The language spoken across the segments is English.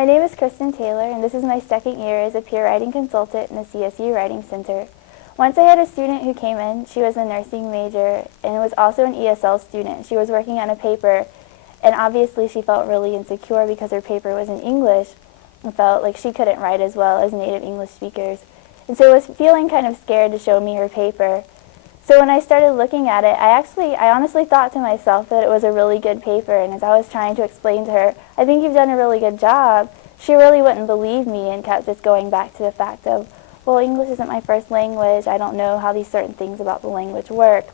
My name is Kristen Taylor, and this is my second year as a peer writing consultant in the CSU Writing Center. Once I had a student who came in. She was a nursing major and was also an ESL student. She was working on a paper, and obviously she felt really insecure because her paper was in English and felt like she couldn't write as well as native English speakers. And so was feeling kind of scared to show me her paper. So when I started looking at it, I honestly thought to myself that it was a really good paper, and as I was trying to explain to her, I think you've done a really good job, she really wouldn't believe me and kept just going back to the fact of, well, English isn't my first language, I don't know how these certain things about the language work.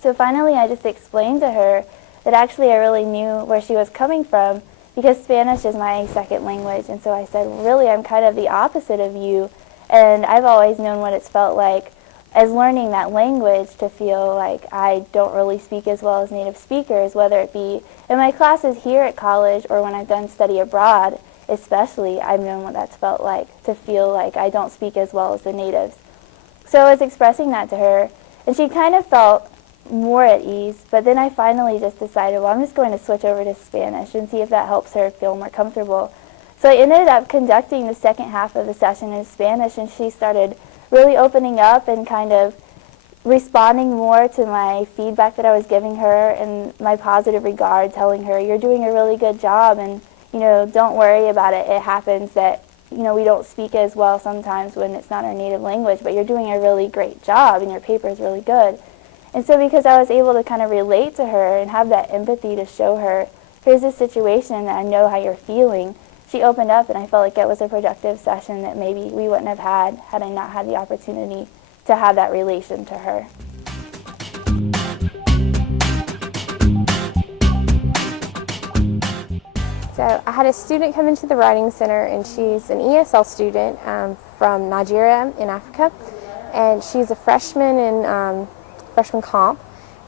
So finally I just explained to her that actually I really knew where she was coming from because Spanish is my second language, and so I said, really, I'm kind of the opposite of you, and I've always known what it's felt like as learning that language to feel like I don't really speak as well as native speakers, whether it be in my classes here at college or when I've done study abroad, especially, I've known what that's felt like, to feel like I don't speak as well as the natives. So I was expressing that to her, and she kind of felt more at ease, but then I finally just decided, well, I'm just going to switch over to Spanish and see if that helps her feel more comfortable. So I ended up conducting the second half of the session in Spanish, and she started really opening up and kind of responding more to my feedback that I was giving her and my positive regard, telling her, you're doing a really good job, and don't worry about it. It happens that we don't speak as well sometimes when it's not our native language, but you're doing a really great job and your paper is really good. And so because I was able to kind of relate to her and have that empathy to show her, here's a situation and I know how you're feeling, she opened up, and I felt like it was a productive session that maybe we wouldn't have had I not had the opportunity to have that relation to her. So I had a student come into the Writing Center, and she's an ESL student from Nigeria in Africa, and she's a freshman in freshman comp,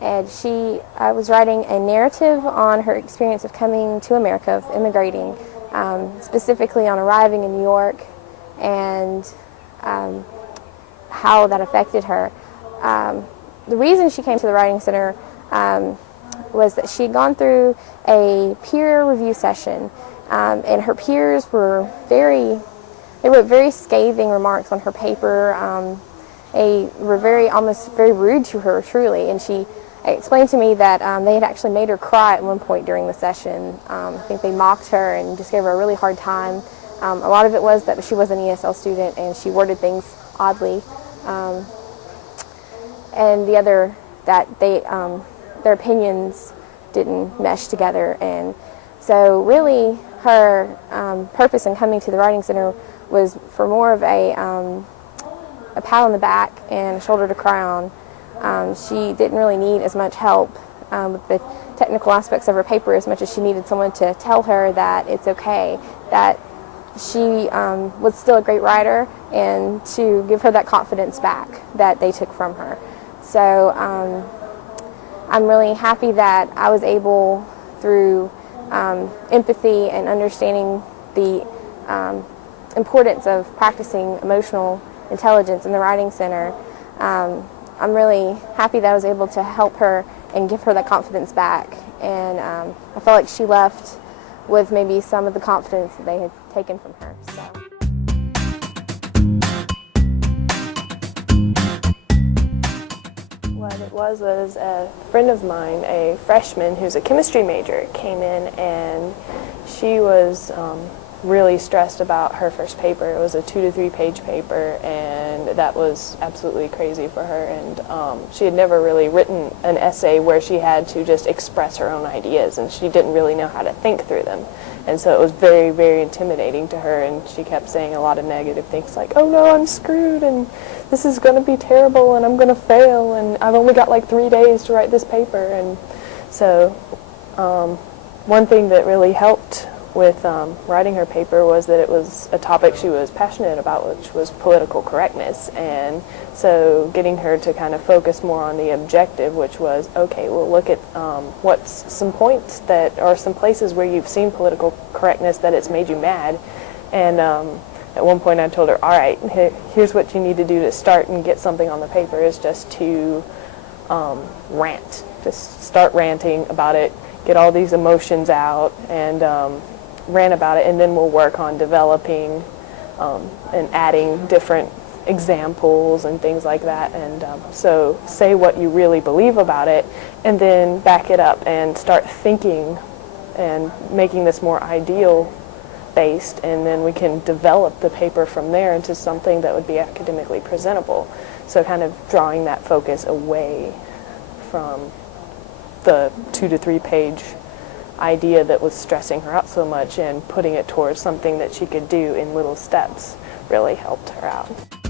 and she was writing a narrative on her experience of coming to America, of immigrating, specifically on arriving in New York and how that affected her. The reason she came to the Writing Center was that she had gone through a peer review session, and her peers were they wrote very scathing remarks on her paper. They were almost very rude to her, truly, and she explained to me that they had actually made her cry at one point during the session. I think they mocked her and just gave her a really hard time. A lot of it was that she was an ESL student and she worded things oddly. And the other, that their opinions didn't mesh together. And so really her purpose in coming to the Writing Center was for more of a pat on the back and a shoulder to cry on. She didn't really need as much help with the technical aspects of her paper as much as she needed someone to tell her that it's okay, that she was still a great writer, and to give her that confidence back that they took from her. So I'm really happy that I was able, through empathy and understanding the importance of practicing emotional intelligence in the Writing Center, I'm really happy that I was able to help her and give her that confidence back. And I felt like she left with maybe some of the confidence that they had taken from her. So. What it was a friend of mine, a freshman who's a chemistry major, came in, and she was really stressed about her first paper. It was a 2 to 3 page paper, and that was absolutely crazy for her. And she had never really written an essay where she had to just express her own ideas, and she didn't really know how to think through them. And so it was very, very intimidating to her, and she kept saying a lot of negative things like, oh no, I'm screwed, and this is going to be terrible, and I'm going to fail, and I've only got like 3 days to write this paper. And so one thing that really helped with writing her paper was that it was a topic she was passionate about, which was political correctness. And so getting her to kind of focus more on the objective, which was, okay, well, look at what's some points that are some places where you've seen political correctness that it's made you mad. And at one point I told her, all right, here's what you need to do to start and get something on the paper, is just to rant. Just start ranting about it, get all these emotions out, and ran about it, and then we'll work on developing and adding different examples and things like that. And so say what you really believe about it, and then back it up and start thinking and making this more ideal based, and then we can develop the paper from there into something that would be academically presentable. So kind of drawing that focus away from the 2 to 3 page idea that was stressing her out so much, and putting it towards something that she could do in little steps really helped her out.